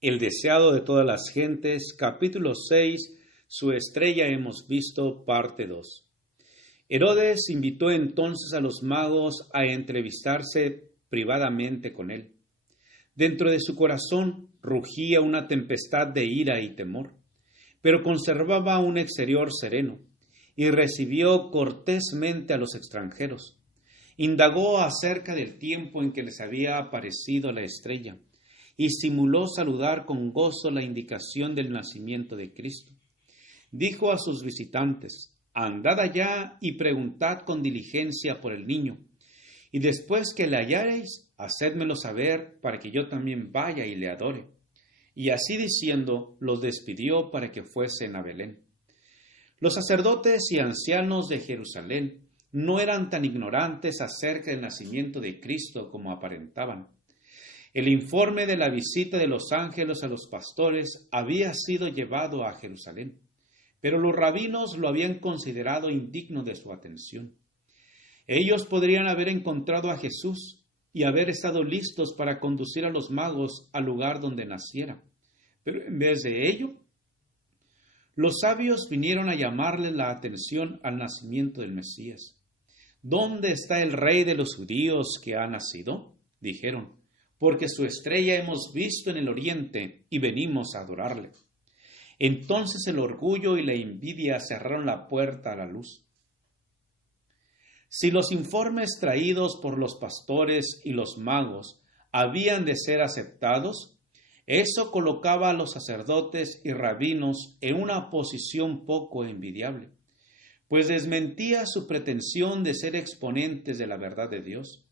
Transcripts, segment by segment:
El deseado de todas las gentes, capítulo 6, su estrella hemos visto, parte 2. Herodes invitó entonces a los magos a entrevistarse privadamente con él. Dentro de su corazón rugía una tempestad de ira y temor, pero conservaba un exterior sereno y recibió cortésmente a los extranjeros. Indagó acerca del tiempo en que les había aparecido la estrella y simuló saludar con gozo la indicación del nacimiento de Cristo. Dijo a sus visitantes: «Andad allá y preguntad con diligencia por el niño, y después que le hallareis, hacédmelo saber para que yo también vaya y le adore». Y así diciendo, los despidió para que fuesen a Belén. Los sacerdotes y ancianos de Jerusalén no eran tan ignorantes acerca del nacimiento de Cristo como aparentaban. El informe de la visita de los ángeles a los pastores había sido llevado a Jerusalén, pero los rabinos lo habían considerado indigno de su atención. Ellos podrían haber encontrado a Jesús y haber estado listos para conducir a los magos al lugar donde naciera, pero en vez de ello, los sabios vinieron a llamarle la atención al nacimiento del Mesías. «¿Dónde está el rey de los judíos que ha nacido?», dijeron, «porque su estrella hemos visto en el oriente y venimos a adorarle». Entonces el orgullo y la envidia cerraron la puerta a la luz. Si los informes traídos por los pastores y los magos habían de ser aceptados, eso colocaba a los sacerdotes y rabinos en una posición poco envidiable, pues desmentía su pretensión de ser exponentes de la verdad de Dios.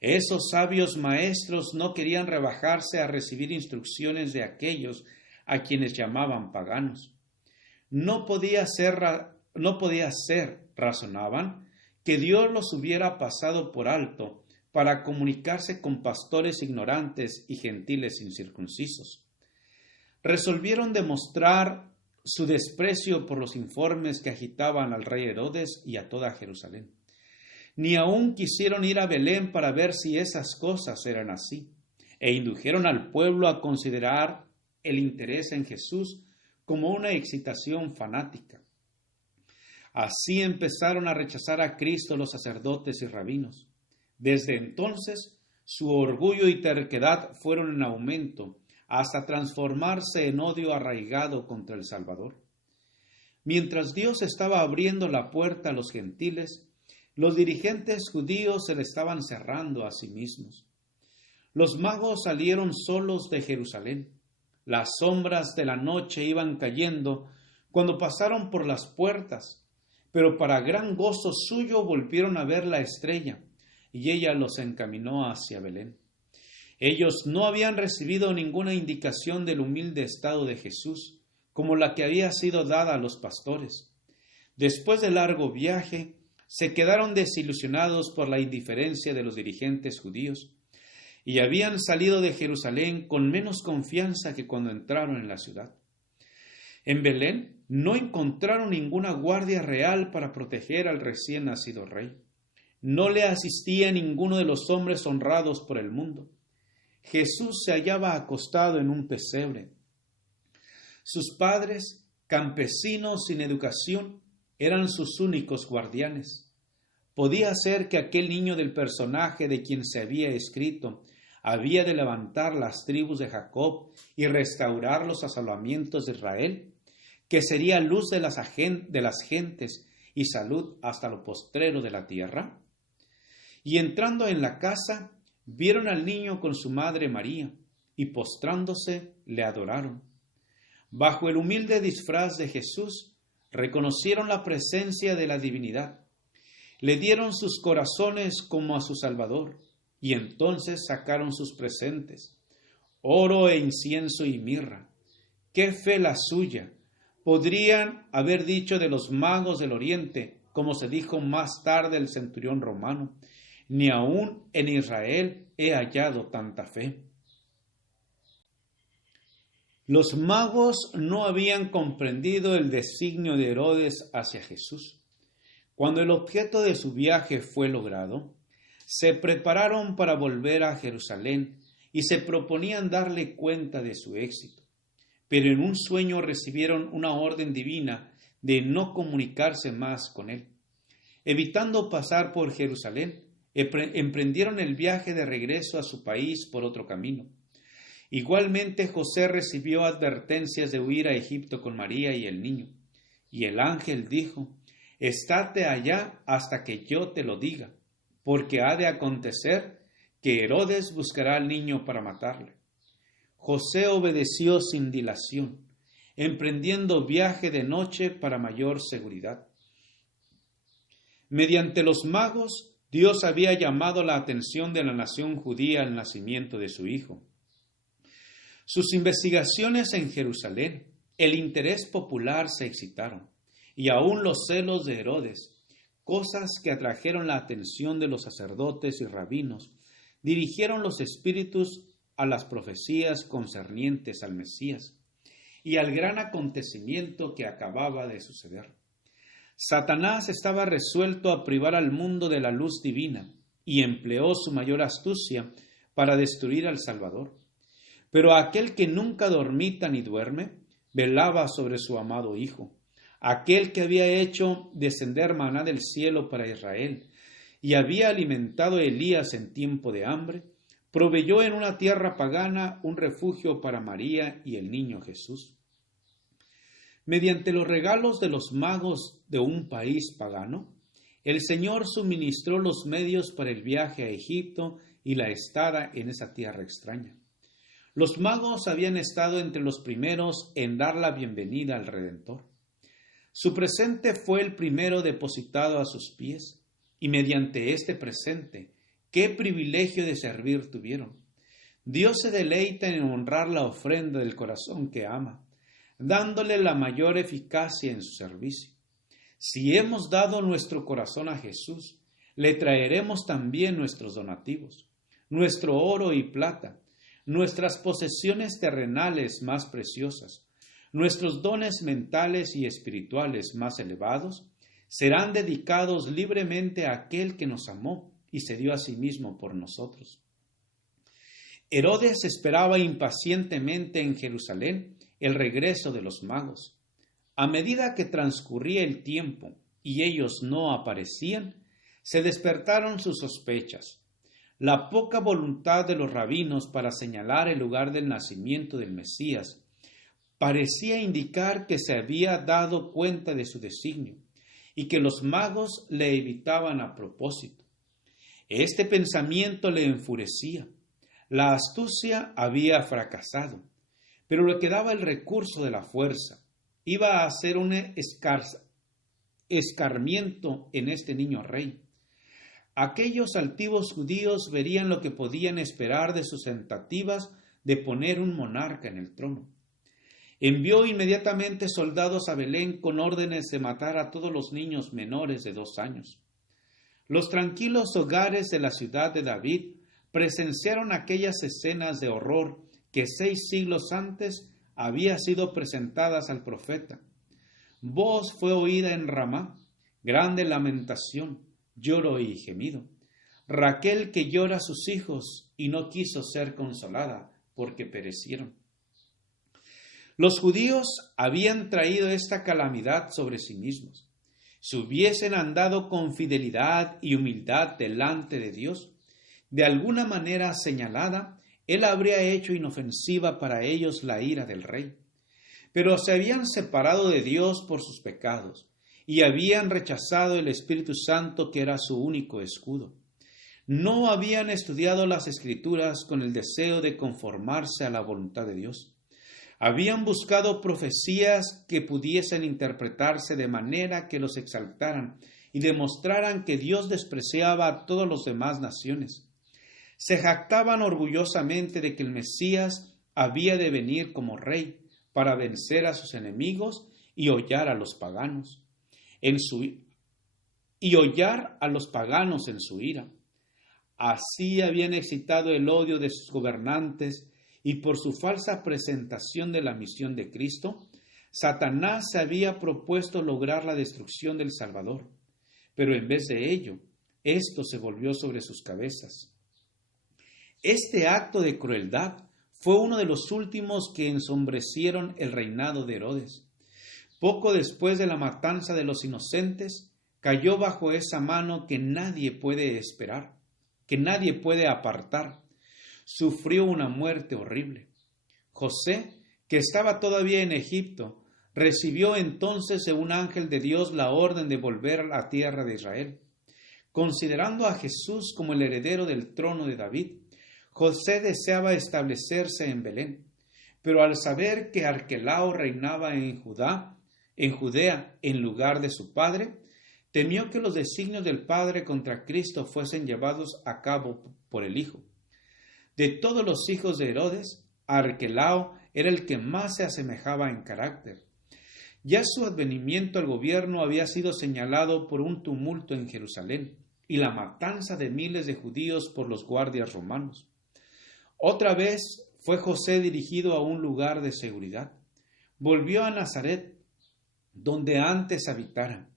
Esos sabios maestros no querían rebajarse a recibir instrucciones de aquellos a quienes llamaban paganos. No podía ser, razonaban, que Dios los hubiera pasado por alto para comunicarse con pastores ignorantes y gentiles incircuncisos. Resolvieron demostrar su desprecio por los informes que agitaban al rey Herodes y a toda Jerusalén. Ni aun quisieron ir a Belén para ver si esas cosas eran así, e indujeron al pueblo a considerar el interés en Jesús como una excitación fanática. Así empezaron a rechazar a Cristo los sacerdotes y rabinos. Desde entonces, su orgullo y terquedad fueron en aumento, hasta transformarse en odio arraigado contra el Salvador. Mientras Dios estaba abriendo la puerta a los gentiles, los dirigentes judíos se le estaban cerrando a sí mismos. Los magos salieron solos de Jerusalén. Las sombras de la noche iban cayendo cuando pasaron por las puertas, pero para gran gozo suyo volvieron a ver la estrella, y ella los encaminó hacia Belén. Ellos no habían recibido ninguna indicación del humilde estado de Jesús, como la que había sido dada a los pastores. Después del largo viaje, se quedaron desilusionados por la indiferencia de los dirigentes judíos, y habían salido de Jerusalén con menos confianza que cuando entraron en la ciudad. En Belén no encontraron ninguna guardia real para proteger al recién nacido rey. No le asistía ninguno de los hombres honrados por el mundo. Jesús se hallaba acostado en un pesebre. Sus padres, campesinos sin educación, eran sus únicos guardianes. Podía ser que aquel niño del personaje de quien se había escrito había de levantar las tribus de Jacob y restaurar los asolamientos de Israel, que sería luz de las gentes y salud hasta lo postrero de la tierra. Y entrando en la casa, vieron al niño con su madre María, y postrándose le adoraron. Bajo el humilde disfraz de Jesús, reconocieron la presencia de la divinidad. Le dieron sus corazones como a su Salvador, y entonces sacaron sus presentes, oro e incienso y mirra. ¡Qué fe la suya! Podrían haber dicho de los magos del oriente, como se dijo más tarde el centurión romano: ni aun en Israel he hallado tanta fe. Los magos no habían comprendido el designio de Herodes hacia Jesús. Cuando el objeto de su viaje fue logrado, se prepararon para volver a Jerusalén y se proponían darle cuenta de su éxito. Pero en un sueño recibieron una orden divina de no comunicarse más con él. Evitando pasar por Jerusalén, emprendieron el viaje de regreso a su país por otro camino. Igualmente José recibió advertencias de huir a Egipto con María y el niño. Y el ángel dijo: «Estate allá hasta que yo te lo diga, porque ha de acontecer que Herodes buscará al niño para matarle». José obedeció sin dilación, emprendiendo viaje de noche para mayor seguridad. Mediante los magos, Dios había llamado la atención de la nación judía al nacimiento de su hijo. Sus investigaciones en Jerusalén, el interés popular se excitaron, y aún los celos de Herodes, cosas que atrajeron la atención de los sacerdotes y rabinos, dirigieron los espíritus a las profecías concernientes al Mesías y al gran acontecimiento que acababa de suceder. Satanás estaba resuelto a privar al mundo de la luz divina y empleó su mayor astucia para destruir al Salvador. Pero aquel que nunca dormita ni duerme, velaba sobre su amado Hijo, aquel que había hecho descender maná del cielo para Israel y había alimentado a Elías en tiempo de hambre, proveyó en una tierra pagana un refugio para María y el niño Jesús. Mediante los regalos de los magos de un país pagano, el Señor suministró los medios para el viaje a Egipto y la estada en esa tierra extraña. Los magos habían estado entre los primeros en dar la bienvenida al Redentor. Su presente fue el primero depositado a sus pies, y mediante este presente, qué privilegio de servir tuvieron. Dios se deleita en honrar la ofrenda del corazón que ama, dándole la mayor eficacia en su servicio. Si hemos dado nuestro corazón a Jesús, le traeremos también nuestros donativos, nuestro oro y plata, nuestras posesiones terrenales más preciosas, nuestros dones mentales y espirituales más elevados, serán dedicados libremente a aquel que nos amó y se dio a sí mismo por nosotros. Herodes esperaba impacientemente en Jerusalén el regreso de los magos. A medida que transcurría el tiempo y ellos no aparecían, se despertaron sus sospechas. La poca voluntad de los rabinos para señalar el lugar del nacimiento del Mesías parecía indicar que se había dado cuenta de su designio y que los magos le evitaban a propósito. Este pensamiento le enfurecía. La astucia había fracasado, pero le quedaba el recurso de la fuerza. Iba a hacer un escarmiento en este niño rey. Aquellos altivos judíos verían lo que podían esperar de sus tentativas de poner un monarca en el trono. Envió inmediatamente soldados a Belén con órdenes de matar a todos los niños menores de 2 años. Los tranquilos hogares de la ciudad de David presenciaron aquellas escenas de horror que 6 siglos antes había sido presentadas al profeta. Voz fue oída en Ramá, grande lamentación, lloro y gemido. Raquel que llora a sus hijos y no quiso ser consolada porque perecieron. Los judíos habían traído esta calamidad sobre sí mismos. Si hubiesen andado con fidelidad y humildad delante de Dios, de alguna manera señalada, Él habría hecho inofensiva para ellos la ira del rey. Pero se habían separado de Dios por sus pecados y habían rechazado el Espíritu Santo que era su único escudo. No habían estudiado las Escrituras con el deseo de conformarse a la voluntad de Dios. Habían buscado profecías que pudiesen interpretarse de manera que los exaltaran y demostraran que Dios despreciaba a todas las demás naciones. Se jactaban orgullosamente de que el Mesías había de venir como rey para vencer a sus enemigos y hollar a los paganos en su ira. Así habían excitado el odio de sus gobernantes y por su falsa presentación de la misión de Cristo, Satanás se había propuesto lograr la destrucción del Salvador, pero en vez de ello, esto se volvió sobre sus cabezas. Este acto de crueldad fue uno de los últimos que ensombrecieron el reinado de Herodes. Poco después de la matanza de los inocentes, cayó bajo esa mano que nadie puede esperar, que nadie puede apartar. Sufrió una muerte horrible. José, que estaba todavía en Egipto, recibió entonces de un ángel de Dios la orden de volver a la tierra de Israel. Considerando a Jesús como el heredero del trono de David, José deseaba establecerse en Belén, pero al saber que Arquelao reinaba en Judea, en lugar de su padre, temió que los designios del Padre contra Cristo fuesen llevados a cabo por el Hijo. De todos los hijos de Herodes, Arquelao era el que más se asemejaba en carácter. Ya su advenimiento al gobierno había sido señalado por un tumulto en Jerusalén y la matanza de miles de judíos por los guardias romanos. Otra vez fue José dirigido a un lugar de seguridad. Volvió a Nazaret, donde antes habitara,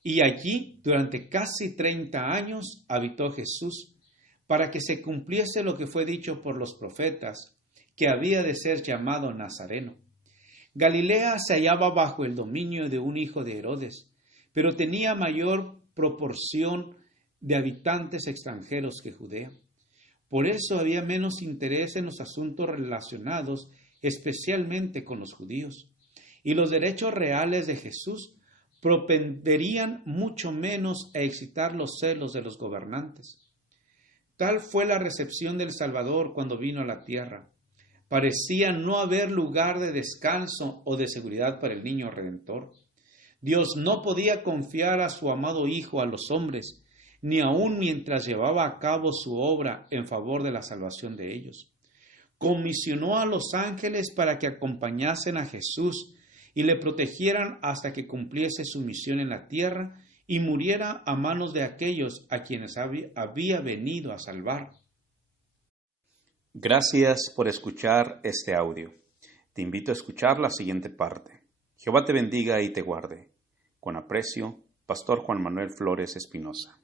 y allí durante casi 30 años habitó Jesús, para que se cumpliese lo que fue dicho por los profetas, que había de ser llamado Nazareno. Galilea se hallaba bajo el dominio de un hijo de Herodes, pero tenía mayor proporción de habitantes extranjeros que Judea. Por eso había menos interés en los asuntos relacionados especialmente con los judíos, y los derechos reales de Jesús propenderían mucho menos a excitar los celos de los gobernantes. Tal fue la recepción del Salvador cuando vino a la tierra. Parecía no haber lugar de descanso o de seguridad para el niño Redentor. Dios no podía confiar a su amado Hijo a los hombres, ni aun mientras llevaba a cabo su obra en favor de la salvación de ellos. Comisionó a los ángeles para que acompañasen a Jesús y le protegieran hasta que cumpliese su misión en la tierra y muriera a manos de aquellos a quienes había venido a salvar. Gracias por escuchar este audio. Te invito a escuchar la siguiente parte. Jehová te bendiga y te guarde. Con aprecio, Pastor Juan Manuel Flores Espinosa.